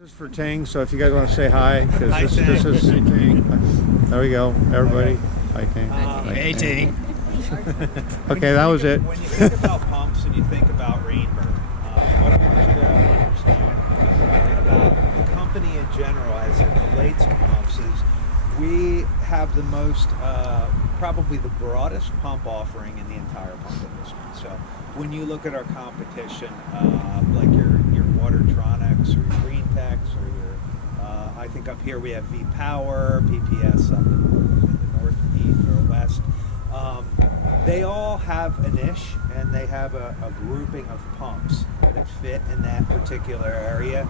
This is for Ting, so if you guys want to say hi, because Hi, this is there we go, everybody. Hi, Ting. Hey, Ting. Okay, that was it. When you think about pumps and you think about Rainbird, what I want you to understand about the company in general as it relates to pumps is we have the most, probably the broadest pump offering in the entire pump industry. So when you look at our competition, like your Watertronics or your Green Techs or your, I think up here we have V-Power, PPS up in the north, east, or west. They all have a niche and they have a grouping of pumps that fit in that particular area.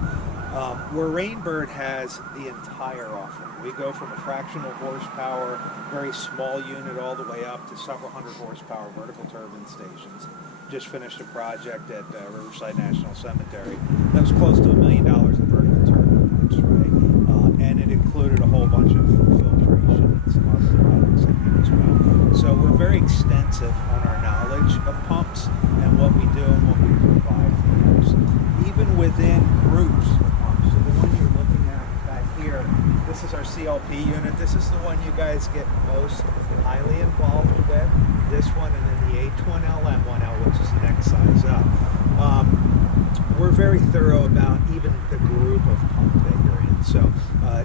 Where Rainbird has the entire offering. We go from a fractional horsepower, very small unit, all the way up to several hundred horsepower vertical turbine stations. Just finished a project at Riverside National Cemetery that was close to $1 million in vertical turbine pumps, right? And it included a whole bunch of filtration and some other products in here as well. So we're very extensive on our knowledge of pumps and what we do and what we provide for those. Even within groups of pumps. So the one you're looking at back here, this is our CLP unit. This is the one you guys get most highly involved with. This one and then the H1L, M1L, which is the next size up. We're very thorough about even the group of pump that you're in. So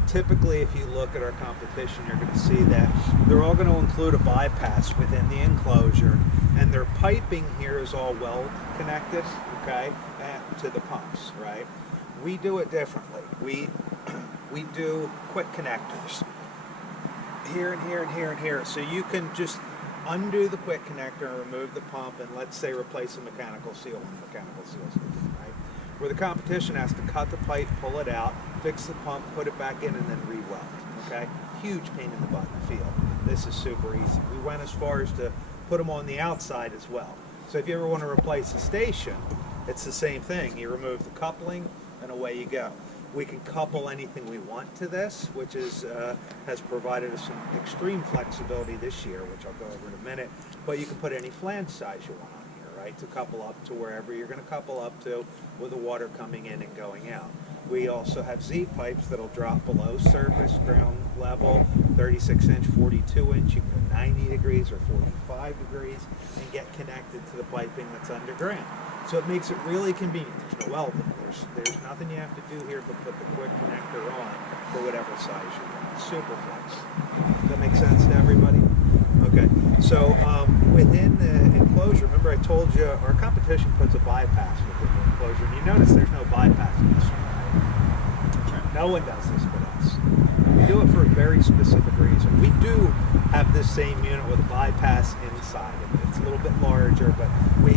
typically if you look at our competition, you're going to see that they're all going to include a bypass within the enclosure, and their piping here is all well connected, okay, to the pumps, right? We do it differently. We do quick connectors here and here and here and here, so you can just undo the quick connector and remove the pump and let's say replace a mechanical seal on the mechanical seal system, right? Where the competition has to cut the pipe, pull it out, fix the pump, put it back in, and then re-weld, okay? Huge pain in the butt in the field. This is super easy. We went as far as to put them on the outside as well. So if you ever want to replace a station, it's the same thing. You remove the coupling and away you go. We can couple anything we want to this, which is has provided us some extreme flexibility this year, which I'll go over in a minute. But you can put any flange size you want on here, right, to couple up to wherever you're going to couple up to with the water coming in and going out. We also have Z pipes that'll drop below surface ground level, 36-inch, 42-inch. You can go 90 degrees or 45 degrees and get connected to the piping that's underground. So it makes it really convenient. There's no welding. There's nothing you have to do here but put the quick connector on for whatever size you want. Super flexible. Does that make sense to everybody? Okay. So within the enclosure, remember I told you our competition puts a bypass within the enclosure. And you notice there's no bypass in this one, right? No one does this but us. We do it for a very specific reason. We do have this same unit with a bypass inside of it. It's a little bit larger, but we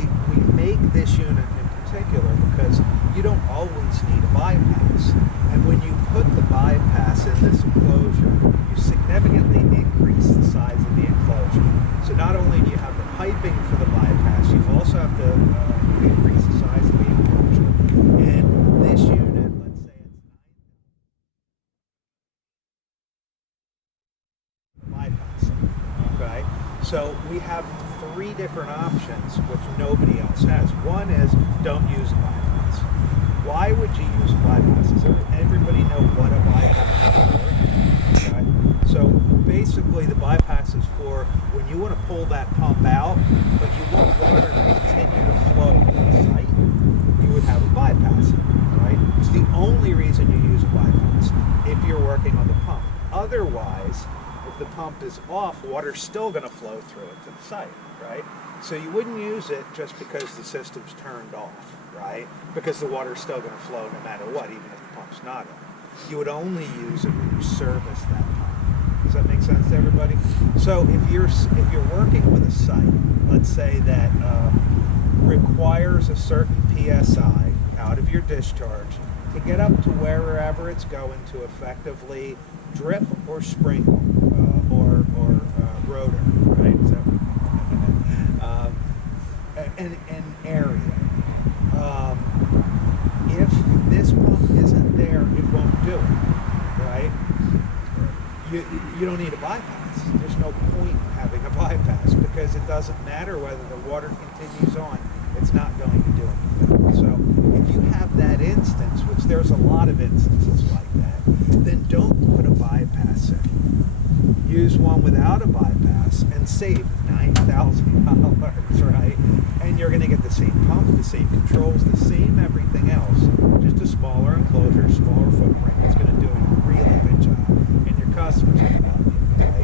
make this unit in particular because you don't always need a bypass. And when you put the bypass in this enclosure, you significantly increase the size of the enclosure. So not only do you have the piping for the bypass, you also have to increase the size of the enclosure. And this unit, let's say it's bypass, okay? So we have 3 different options which nobody else has. One is don't use a bypass. Why would you use a bypass? Does everybody know what a bypass is for? Okay. So basically the bypass is for when you want to pull that pump out, but you want water to continue to flow to the site, you would have a bypass, right? It's the only reason you use a bypass if you're working on the pump. Otherwise, if the pump is off, water's still going to flow through it to the site, right? So you wouldn't use it just because the system's turned off, right? Because the water's still going to flow no matter what, even if the pump's not on. You would only use it when you service that pump. Does that make sense to everybody? So if you're working with a site, let's say that requires a certain PSI out of your discharge to get up to wherever it's going to effectively drip or sprinkle or rotor, right? So, an area. If this pump isn't there, it won't do it, right? You don't need a bypass. There's no point in having a bypass because it doesn't matter whether the water continues on. It's not going to do anything. So If you have that instance, which there's a lot of instances like that, then don't put a bypass in. Use one without a bypass and save $9,000, right? And you're going to get the same pump, the same controls, the same everything else. Just a smaller enclosure, smaller footprint. It's going to do a really good job, and your customers are going to love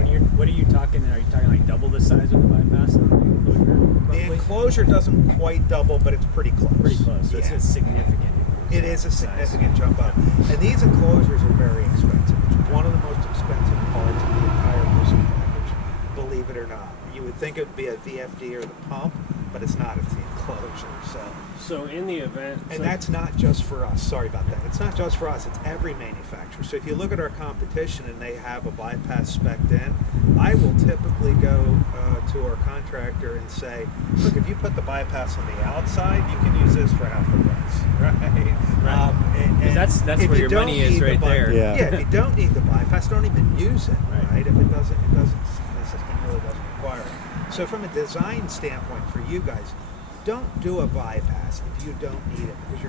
you. Right? What are you talking? Are you talking like double the size of the bypass on the enclosure? The enclosure doesn't quite double, but it's pretty close. Pretty close. So Yeah. it's a significant. It is a significant jump up. And these enclosures are very expensive. It's one of the most expensive parts of the entire system package, believe it or not. You would think it would be a VFD or the pump, but it's not. It's the enclosure. So in the event... And that's not just for us. Sorry about that. It's not just for us. It's every manufacturer. So if you look at our competition and they have a bypass spec'd in, I will typically go to our contractor and say, look, if you put the bypass on the outside, you can use this for half the price, right? And that's where your money is right there. Yeah, if you don't need the bypass, don't even use it, right? If the system really doesn't require it. So from a design standpoint for you guys, don't do a bypass if you don't need it, because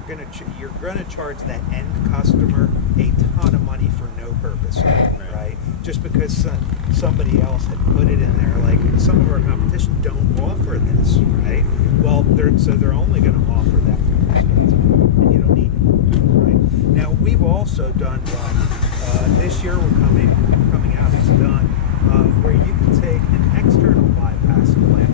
you're gonna charge that end customer a ton of money for no purpose, right? Just because somebody else had put it in there. Like some of our competition don't offer this, right? Well, they're only gonna offer that for expensive, and you don't need it, right? Now we've also done one this year. We're coming out. It's done where you can take an external bypass clamp,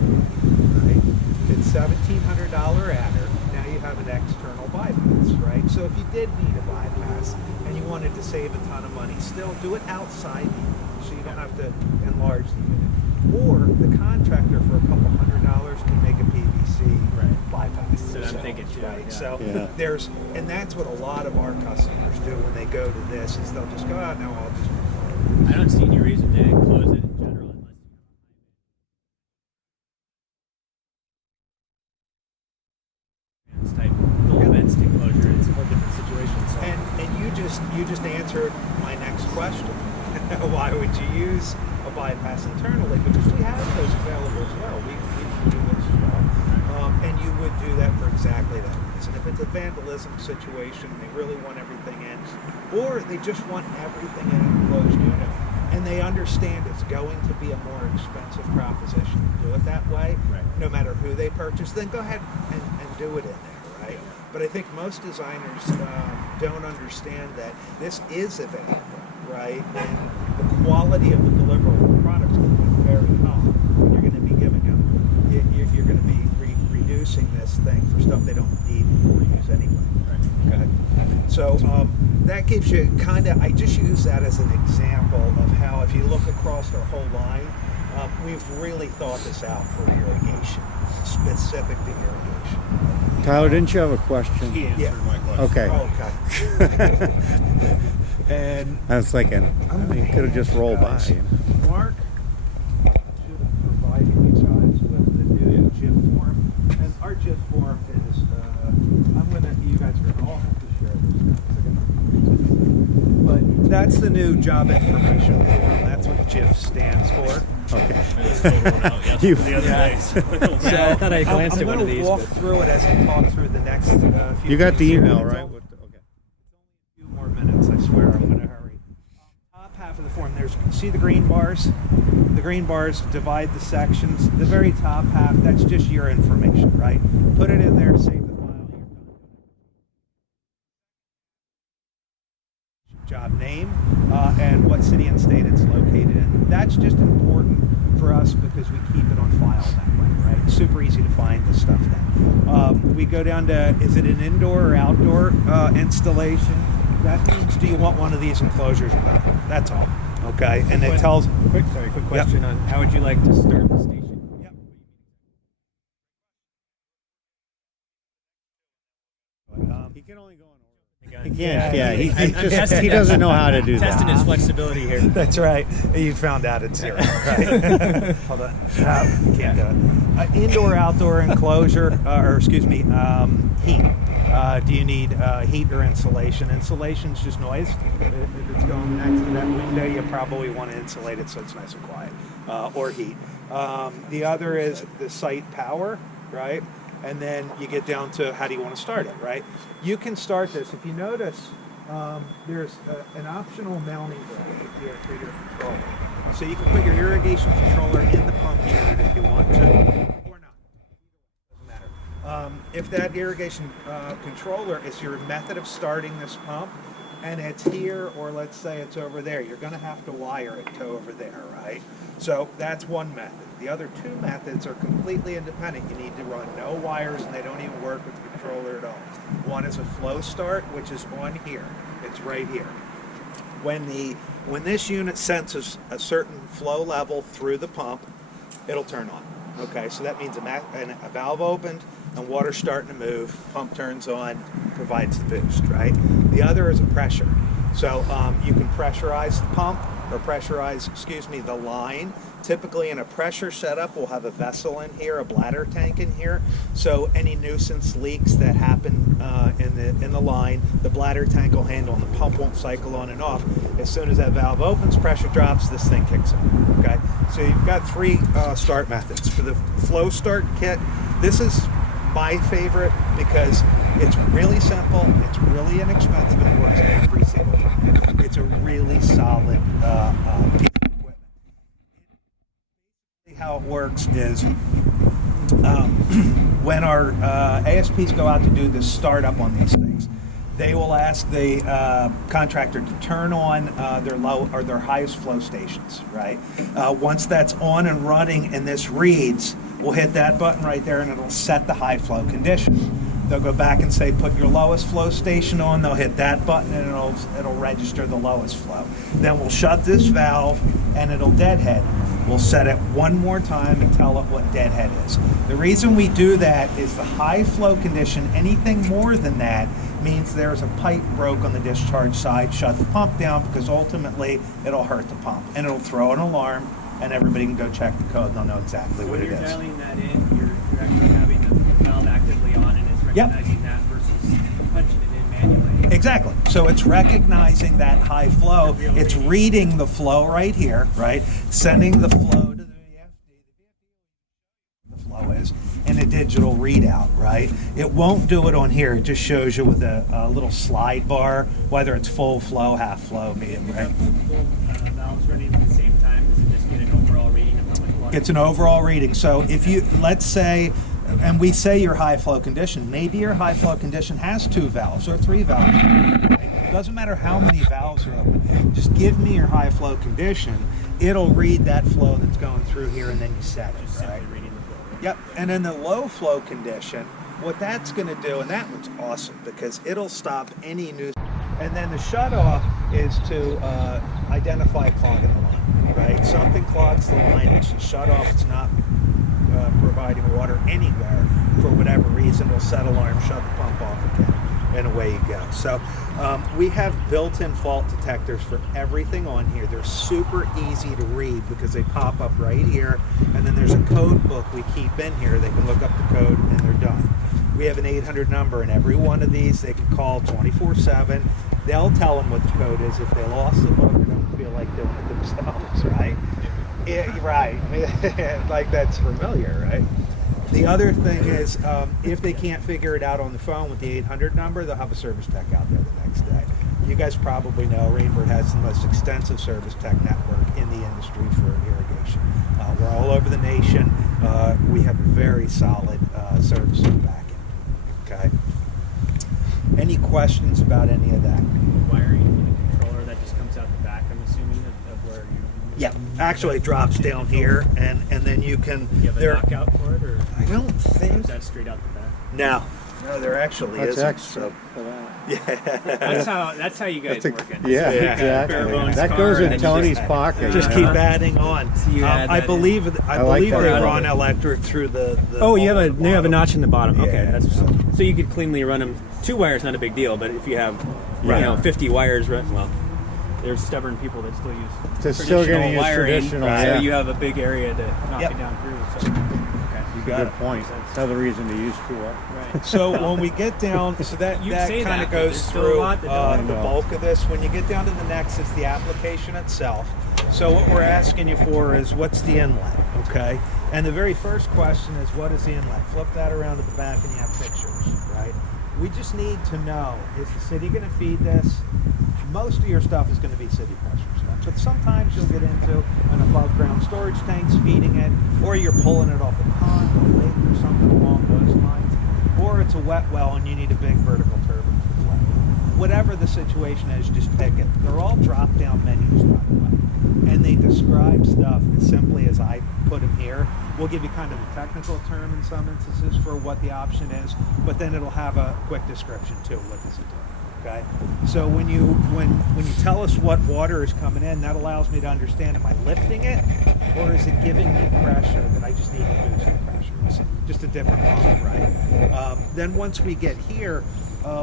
right? It's $1,700 adder. Now you have an external bypass, right? So if you did need a bypass and you wanted to save a ton of money, still do it outside the unit, so you don't have to enlarge the unit. Or the contractor for a couple $100 can make a PVC bypass. So I'm thinking too. Right. Yeah. So Yeah. and that's what a lot of our customers do when they go to this, is they'll just go, oh, no, I'll just. I don't see any reason to enclose it in general unless type full fenced enclosure. It's a whole different situation. So. And you just answered my next question. Why would you use a bypass internally? Because we have those available as well. We can do those as well. And you would do that for exactly that reason. If it's a vandalism situation, they really want everything in, or they just want everything in an enclosed unit, and they understand it's going to be a more expensive proposition to do it that way, no matter who they purchase, then go ahead and do it in there, right? But I think most designers don't understand that this is available, right? And the quality of the deliverable products will be very high. You're going to be giving them, you're going to be reducing this thing for stuff they don't need or use anyway. Okay. So that gives you kind of, I just use that as an example of how, if you look across our whole line, we've really thought this out for irrigation, specific to irrigation. Tyler, didn't you have a question? He answered my question. Okay. Okay. And I was thinking, you could have just rolled by. Mark should have provided you guys with the new GIF form, and our GIF form is, you guys are gonna all have to share this. But that's the new job information form. That's what GIF stands for. Okay. I just filled one out yesterday, the other day. So So I thought I glanced I'm at one of gonna these. walk but- through it as I talk through the next few You got the things here. email, It's right? only Okay. a few more minutes, I swear. I'm going to hurry. Top half of the form, see the green bars? The green bars divide the sections. The very top half, that's just your information, right? Put it in there, save the file. You're done. Job name and what city and state it's located in. That's just important for us because we keep it on file that way, right? It's super easy to find the stuff then. We go down to, is it an indoor or outdoor installation? That means, do you want one of these enclosures or not? That's all, okay? And it tells... Quick question on how would you like to start the station? Yep. He can only go in order. Again. Yeah, I'm he doesn't know how to do that. Testing his flexibility here. That's right. You found out it's zero, right? Hold on. Can't do it. Indoor, outdoor enclosure, heat. Do you need heat or insulation? Insulation's just noise. If it's going next to that window, you probably want to insulate it so it's nice and quiet, or heat. The other is the site power, right? and then you get down to how do you want to start it, right? You can start this. If you notice, there's an optional mounting bracket here for your controller. So you can put your irrigation controller in the pump unit if you want to, or not. Doesn't matter. If that irrigation controller is your method of starting this pump, and it's here, or let's say it's over there, you're going to have to wire it to over there, right? So that's one method. The other two methods are completely independent. You need to run no wires, and they don't even work with the controller at all. One is a flow start, which is on here. It's right here. When this unit senses a certain flow level through the pump, it'll turn on. Okay, so that means a valve opened and water starting to move, pump turns on, provides the boost, right? The other is a pressure. So you can pressurize the pump or pressurize, the line. Typically in a pressure setup, we'll have a vessel in here, a bladder tank in here. So any nuisance leaks that happen in the line, the bladder tank will handle and the pump won't cycle on and off. As soon as that valve opens, pressure drops, this thing kicks on, okay? So you've got three start methods. For the flow start kit, this is my favorite because it's really simple, it's really inexpensive, and it works every single time. It's a really solid piece of equipment. How it works is when our ASPs go out to do the startup on these things, they will ask the contractor to turn on their low or their highest flow stations, right? Once that's on and running and this reads, we'll hit that button right there and it'll set the high flow condition. They'll go back and say, put your lowest flow station on. They'll hit that button and it'll register the lowest flow. Then we'll shut this valve and it'll deadhead. We'll set it one more time and tell it what deadhead is. The reason we do that is the high flow condition, anything more than that means there's a pipe broke on the discharge side, shut the pump down, because ultimately it'll hurt the pump and it'll throw an alarm and everybody can go check the code and they'll know exactly what it is. When you're dialing that in, you're actually having the valve actively on and it's recognizing that versus punching it in manually. Exactly. So it's recognizing that high flow. It's reading the flow right here, right? Sending the flow to the VFD. The flow is in a digital readout, right? It won't do it on here. It just shows you with a little slide bar, whether it's full flow, half flow, medium, right? Multiple valves running at the same time. Does it just get an overall reading of how much water? It's an overall reading. So if you, let's say, and we say your high flow condition, maybe your high flow condition has 2 valves or 3 valves. It doesn't matter how many valves are open. Just give me your high flow condition. It'll read that flow that's going through here and then you set it, right? Reading the flow. Yep, and in the low flow condition, what that's going to do, and that one's awesome because it'll stop any new. And then the shut off is to identify clogging the line, right? Something clogs the line, it should shut off. It's not providing water anywhere for whatever reason. It'll set alarm, shut the pump off again, and away you go. So we have built-in fault detectors for everything on here. They're super easy to read because they pop up right here, and then there's a code book we keep in here. They can look up the code and they're done. We have an 800 number in every one of these. They can call 24/7. They'll tell them what the code is if they lost the book or don't feel like doing it themselves, right? Yeah, right. Like that's familiar, right? The other thing is, if they can't figure it out on the phone with the 800 number, they'll have a service tech out there the next day. You guys probably know Rainbird has the most extensive service tech network in the industry for irrigation. We're all over the nation. We have a very solid service in the back end. Okay. Any questions about any of that? The wiring in the controller that just comes out the back, I'm assuming, of where you. Yeah, actually it drops down here, and then you can. Do you have a knockout for it, or? I don't Or think. is that straight out the back? No, there actually That's isn't. extra for that. Yeah. That's how you guys work it. Yeah, Yeah. exactly. Bare bones That car goes and in then Tony's just- pocket. Just keep adding on. So you add I that believe I like they that. run electric through the Oh, you have a bottom. notch in the bottom. Okay, Yeah. that's so you could cleanly run them. 2 wires, not a big deal, but if you have, Right. 50 wires, well, there's stubborn people that still use They're still traditional gonna use wiring, traditional, so yeah. you have a big area to knock Yep. it down through. So, okay. You got Good it. point. Another reason to use 2 up. Right. So when we get down, so that You say kind that, of but goes there's still a through lot that don't. the bulk of this. When you get down to the next, it's the application itself. So what we're asking you for is what's the inlet, okay? And the very first question is, what is the inlet? Flip that around to the back and you have pictures, right? We just need to know, is the city going to feed this? Most of your stuff is going to be city pressure stuff, but sometimes you'll get into an above ground storage tank's feeding it, or you're pulling it off a pond or lake or something along those lines, or it's a wet well and you need a big vertical turbine for the wet well. Whatever the situation is, just pick it. They're all drop down menus, by the way, and they describe stuff as simply as I put them here. We'll give you kind of a technical term in some instances for what the option is, but then it'll have a quick description too. What does it do? Okay, so when you tell us what water is coming in, that allows me to understand: am I lifting it, or is it giving me pressure that I just need to boost the pressure? It's just a different pump, right? Then once we get here,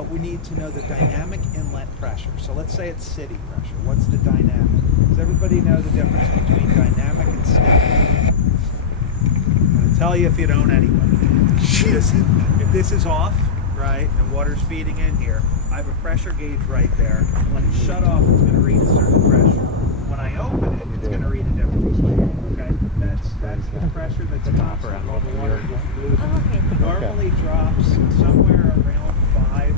we need to know the dynamic inlet pressure. So let's say it's city pressure. What's the dynamic? Does everybody know the difference between dynamic and static? I'm going to tell you if you don't anyway. If this is off, right, and water's feeding in here, I have a pressure gauge right there. When it's shut off, it's going to read a certain pressure. When I open it, it's going to read a different pressure. Okay, that's the pressure that's constant while the water is moving. Oh, okay. Normally drops somewhere around 5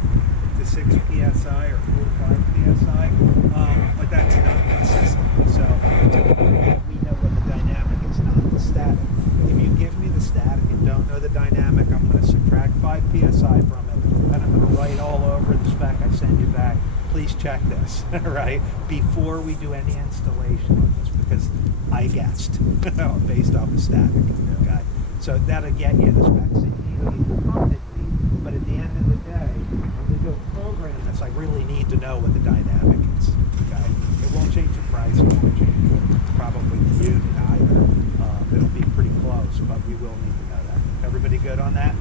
to 6 psi or 4 to 5 psi, but that's not consistent. So we know what the dynamic is, not the static. If you give me the static and don't know the dynamic, I'm going to subtract 5 psi from it, and I'm going to write all over the spec I send you back. Please check this, right, before we do any installation on this, because I guessed based off the static. Okay, so that'll get you the specs that you need, the pump that you need. But at the end of the day, when we go program this, I really need to know what the dynamic is. Okay, it won't change the price. It won't change probably the unit either. It'll be pretty close, but we will need to know that. Everybody good on that?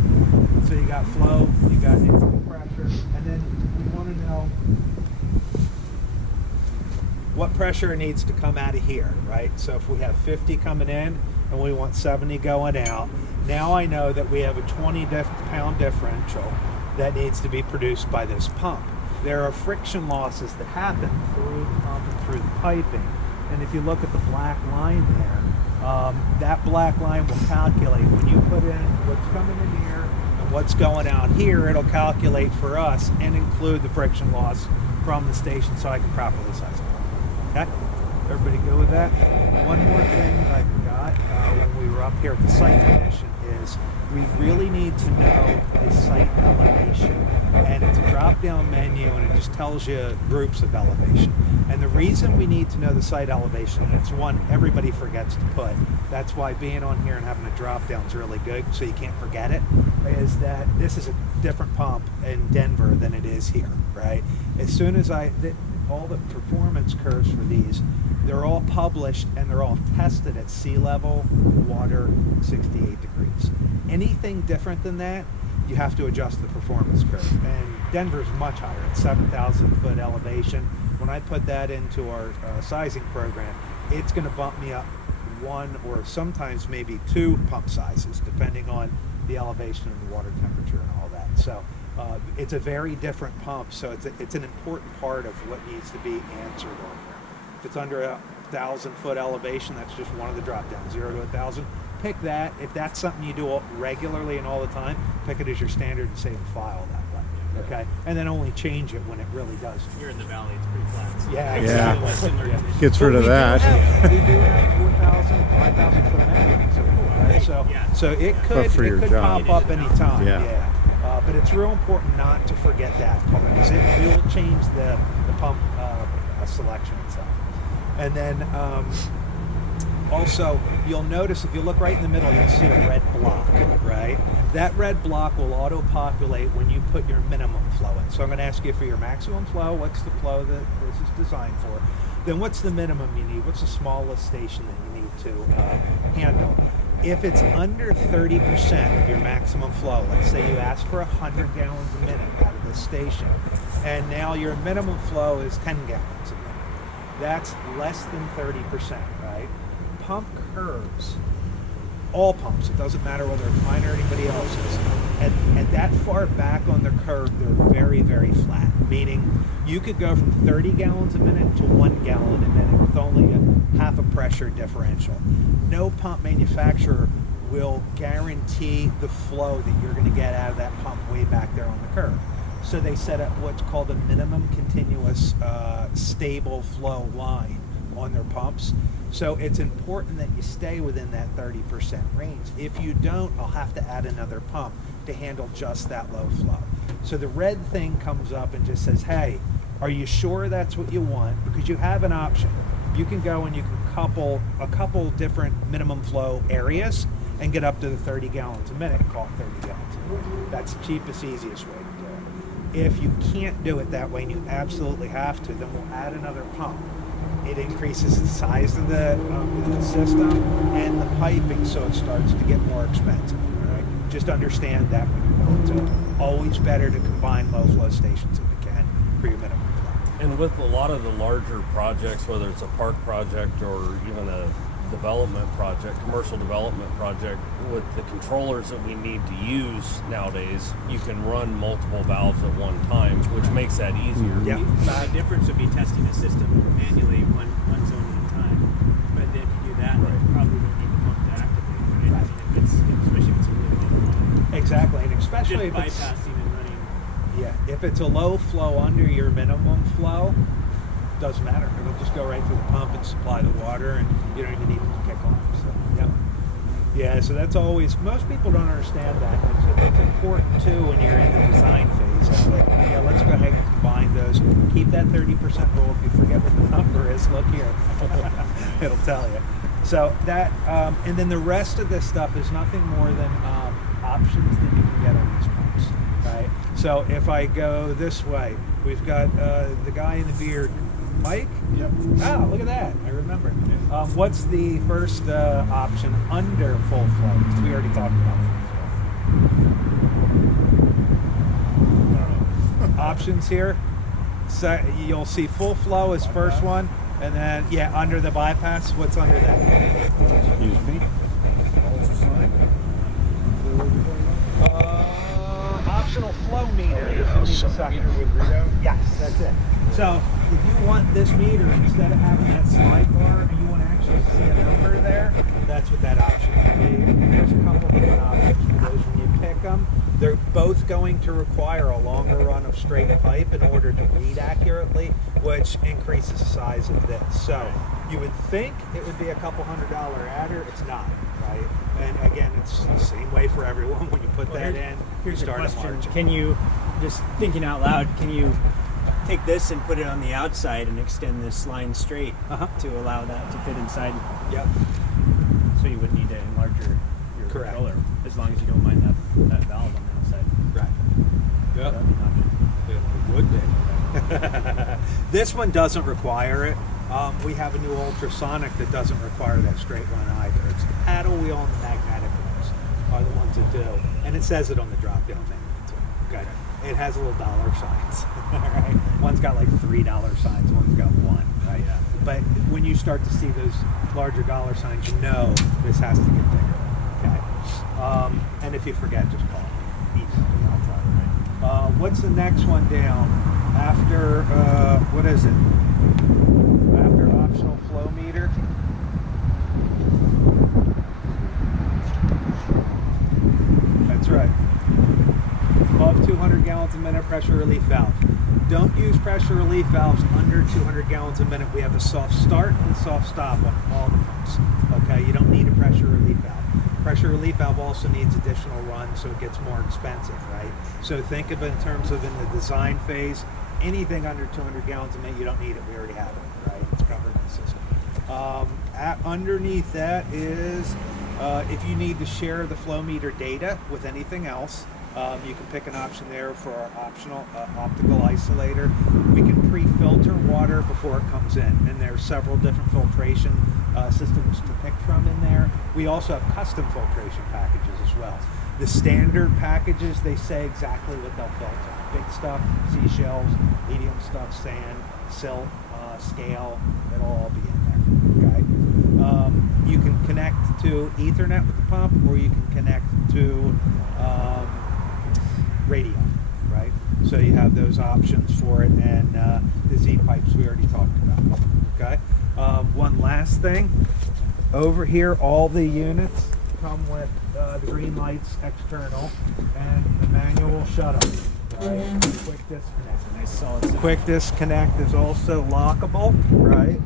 So you got flow, you got input pressure, and then we want to know what pressure needs to come out of here, right? So if we have 50 coming in and we want 70 going out, now I know that we have a 20-pound differential that needs to be produced by this pump. There are friction losses that happen through the pump and through the piping. And if you look at the black line there, that black line will calculate when you put in what's coming in here and what's going out here, it'll calculate for us and include the friction loss from the station so I can properly size it. Okay? Everybody good with that? One more thing that I forgot when we were up here at the site commission is we really need to know the site elevation. And it's a drop-down menu and it just tells you groups of elevation. And the reason we need to know the site elevation, and it's one everybody forgets to put, that's why being on here and having a drop-down is really good so you can't forget it, is that this is a different pump in Denver than it is here, right? As soon as all the performance curves for these, they're all published and they're all tested at sea level, water, 68 degrees. Anything different than that, you have to adjust the performance curve. And Denver's much higher, it's 7,000 foot elevation. When I put that into our sizing program, it's going to bump me up 1 or sometimes maybe 2 pump sizes, depending on the elevation and the water temperature and all that. So it's a very different pump, so it's an important part of what needs to be answered on here. If it's under 1,000 foot elevation, that's just one of the drop downs, 0 to 1,000. Pick that. If that's something you do regularly and all the time, pick it as your standard and save a file that way. Okay, and then only change it when it really does. Here in the valley, it's pretty flat. So Yeah, Yeah. Similar conditions. Gets rid of that. We do have 4,000, 5,000 foot magnets, right? So, Yeah. so it But could for your job. pop up anytime. Yeah. But it's real important not to forget that part because it will change the pump selection itself. And then also, you'll notice if you look right in the middle, you'll see a red block, right? That red block will auto-populate when you put your minimum flow in. So I'm going to ask you for your maximum flow, what's the flow that this is designed for? Then what's the minimum you need? What's the smallest station that you need to handle? If it's under 30% of your maximum flow, let's say you ask for 100 gallons a minute out of this station, and now your minimum flow is 10 gallons a minute. That's less than 30%, right? Pump curves, all pumps, it doesn't matter whether it's mine or anybody else's, and that far back on the curve, they're very, very flat, meaning you could go from 30 gallons a minute to 1 gallon a minute with only a half a pressure differential. No pump manufacturer will guarantee the flow that you're going to get out of that pump way back there on the curve. So they set up what's called a minimum continuous stable flow line on their pumps. So it's important that you stay within that 30% range. If you don't, I'll have to add another pump to handle just that low flow. So the red thing comes up and just says, hey, are you sure that's what you want? Because you have an option. You can go and you can couple a couple different minimum flow areas and get up to the 30 gallons a minute and call it 30 gallons a minute. That's the cheapest, easiest way to do it. If you can't do it that way and you absolutely have to, then we'll add another pump. It increases the size of the system and the piping, so it starts to get more expensive. Right? Just understand that when you're going to. Always better to combine low flow stations if you can for your minimum flow. And with a lot of the larger projects, whether it's a park project or even a development project, commercial development project, with the controllers that we need to use nowadays, you can run multiple valves at one time, which makes that easier. Yeah. The difference would be testing the system manually one zone at a time. But if you do that, then you probably don't need the pump to activate, right? Right. I mean, especially if it's a really low flow. Exactly, and especially Just if it's bypassing and running. if it's a low flow under your minimum flow, doesn't matter. It'll just go right through the pump and supply the water, and you don't even need it to kick on. So, yeah. So that's always, most people don't understand that. It's important too when you're in the design phase. It's like, yeah, let's go ahead and combine those. Keep that 30% rule. If you forget what the number is, look here. It'll tell you. So that, and then the rest of this stuff is nothing more than options that you can get on these pumps, right? So if I go this way, we've got the guy in the beard, Mike? Yep. Ah, look at that. I remember. What's the first option under full flow? Because we already talked about full flow. Options here. So you'll see full flow is first one. And then, under the bypass, what's under that? Excuse me. Ultrasonic. Optional flow meter. Yes, that's it. So if you want this meter, instead of having that slide bar, and you want to actually see a number there, that's what that option would be. There's a couple different options for those when you pick them. They're both going to require a longer run of straight pipe in order to read accurately, which increases the size of this. So you would think it would be a couple $100 adder. It's not, right? And again, it's the same way for everyone. When you put that in, Here's you a start at question. margin. Can you, just thinking out loud, can you take this and put it on the outside and extend this line straight to allow that to fit inside? Yep. So you wouldn't need to enlarge your Correct. controller, as long as you don't mind that valve on the outside. Right. Yep. That'd be an option. It would be. This one doesn't require it. We have a new ultrasonic that doesn't require that straight line either. It's the paddle wheel and the magnetic ones are the ones that do. And it says it on the drop down menu too. Okay. It has little dollar signs. All right. One's got like $3 signs, one's got one. Right. Yeah. But when you start to see those larger dollar signs, you know this has to get bigger. Okay. And if you forget, just call me. Easy. I'll try it, right? What's the next one down? After, what is it? After optional flow meter. That's right. Above 200 gallons a minute pressure relief valve. Don't use pressure relief valves under 200 gallons a minute. We have a soft start and soft stop on all the pumps. Okay, you don't need a pressure relief valve. Pressure relief valve also needs additional run, so it gets more expensive, right? So think of it in terms of in the design phase, anything under 200 gallons a minute, you don't need it. We already have it, right? It's covered in the system. Underneath that is if you need to share the flow meter data with anything else, you can pick an option there for our optional optical isolator. We can pre-filter water before it comes in, and there's several different filtration systems to pick from in there. We also have custom filtration packages as well. The standard packages, they say exactly what they'll filter. Big stuff, seashells, medium stuff, sand, silt, scale, it'll all be in there, okay? You can connect to Ethernet with the pump, or you can connect to radio, right? So you have those options for it, and the Z pipes we already talked about, okay? One last thing, over here, all the units come with the green lights external and the manual shut-off. Right? Quick disconnect. Nice solid sound. Quick disconnect is also lockable, right?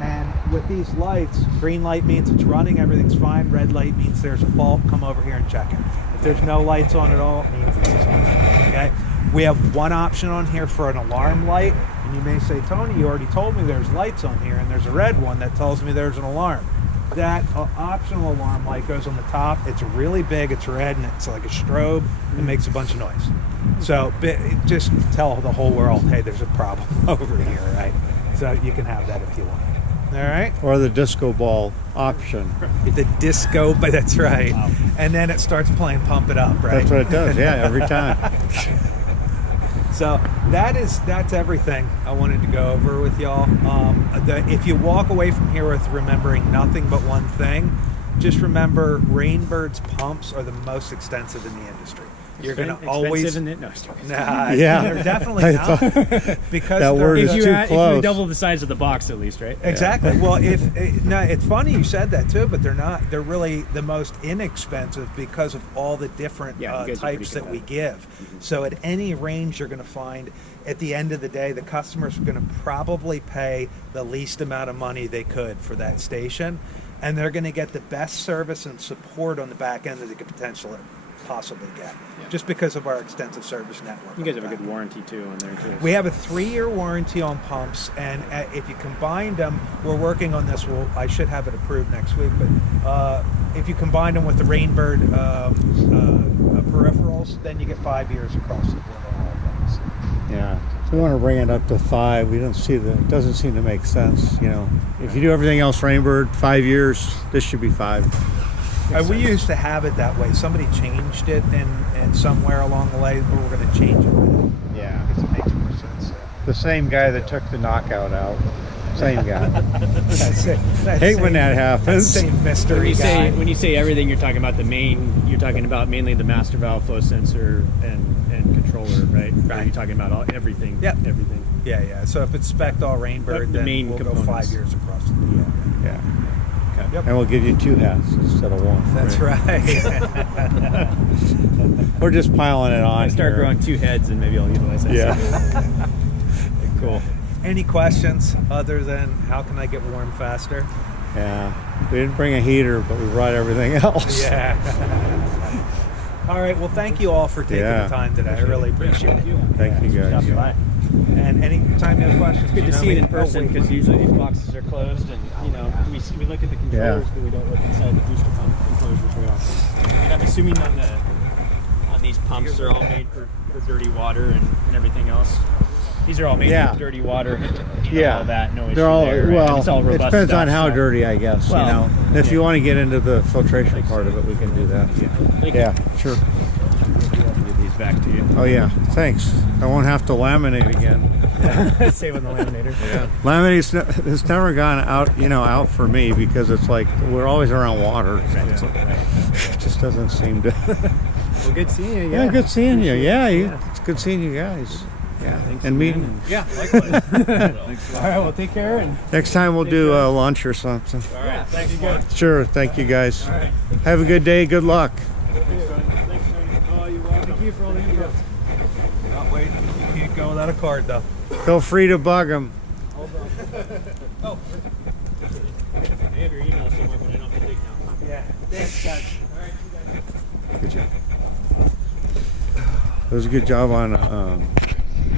And with these lights, green light means it's running, everything's fine. Red light means there's a fault. Come over here and check it. If there's no lights on at all, it means it's off. Okay. We have one option on here for an alarm light, and you may say, Tony, you already told me there's lights on here, and there's a red one that tells me there's an alarm. That optional alarm light goes on the top. It's really big, it's red, and it's like a strobe. It makes a bunch of noise. So just tell the whole world, hey, there's a problem over here, right? So you can have that if you want. All right. Or the disco ball option. The disco, but that's right. Wow. And then it starts playing Pump It Up, right? That's what it does, yeah, every time. So that's everything I wanted to go over with y'all. If you walk away from here with remembering nothing but one thing, just remember Rainbird's pumps are the most extensive in the industry. You're going to always... No, nah, yeah, they're definitely not. Because that word is too if close. you double the size of the box at least, right? Exactly. Well, it's funny you said that too, but they're not. They're really the most inexpensive because of all the different types that we give. So at any range, you're going to find at the end of the day, the customers are going to probably pay the least amount of money they could for that station, and they're going to get the best service and support on the back end that they could potentially possibly get, just because of our extensive service network. You guys have a good warranty too on there too. We have a 3-year warranty on pumps, and if you combine them, we're working on this. I should have it approved next week, but if you combine them with the Rainbird peripherals, then you get 5 years across the board on all of those. Yeah, so we want to bring it up to 5. We don't see it doesn't seem to make sense. You know, if you do everything else Rainbird, 5 years, this should be 5. We used to have it that way. Somebody changed it, and somewhere along the way, we're going to change it. Yeah, because it makes more sense. the same guy that took the knockout out. Same guy. That's it. Hate when that happens. Same mystery guy. When you say everything, you're talking about the main. You're talking about mainly the master valve, flow sensor, and controller, right? Right. You're talking about everything. Yep. Everything. Yeah. So if it's spec'd all Rainbird, The then main we'll components. go 5 years across the board. Yeah. Okay. Yep. And we'll give you 2 hats instead of 1. That's right. We're just piling it on. I start here. growing 2 heads, and maybe I'll utilize that. Yeah. Cool. Any questions other than how can I get warm faster? Yeah. We didn't bring a heater, but we brought everything else. Yeah. All right. Well, thank you all for taking the time today. I really appreciate it. Thank you guys. Stop by. And anytime you have questions, It's good to see it in person because usually these boxes are closed, and we look at the controllers, but we don't look inside the booster pump enclosures very often. And I'm assuming on these pumps they're all made for dirty water and everything else. These are all made for dirty water. All that, no issue They're all there, right? well. And it's all robust depends on stuff, how so. dirty, I guess. Well, you know, if you want to get into the filtration part of it, we can do that. Yeah, sure. Give these back to you. Oh yeah, thanks. I won't have to laminate again. Save on the laminator. Yeah. Laminate's it's never gone out, out for me because it's like we're always around water. So it's like, it just doesn't seem to. Well, good seeing you. Yeah, good seeing you. Yeah, it's good seeing you guys. Yeah, Thanks and again, meeting. Yeah, likewise. All right, well, take care. And Next time we'll do lunch or something. All right. Thanks, Mark. Sure. Thank you guys. All right. Have a good day. Good luck. thank you for all the info. Not waiting. You can't go without a card, though. Feel free to bug them. Hold on. Oh, I have your email somewhere, but I don't have to dig now. Yeah. Thanks, guys. All right. Good job. It was a good job on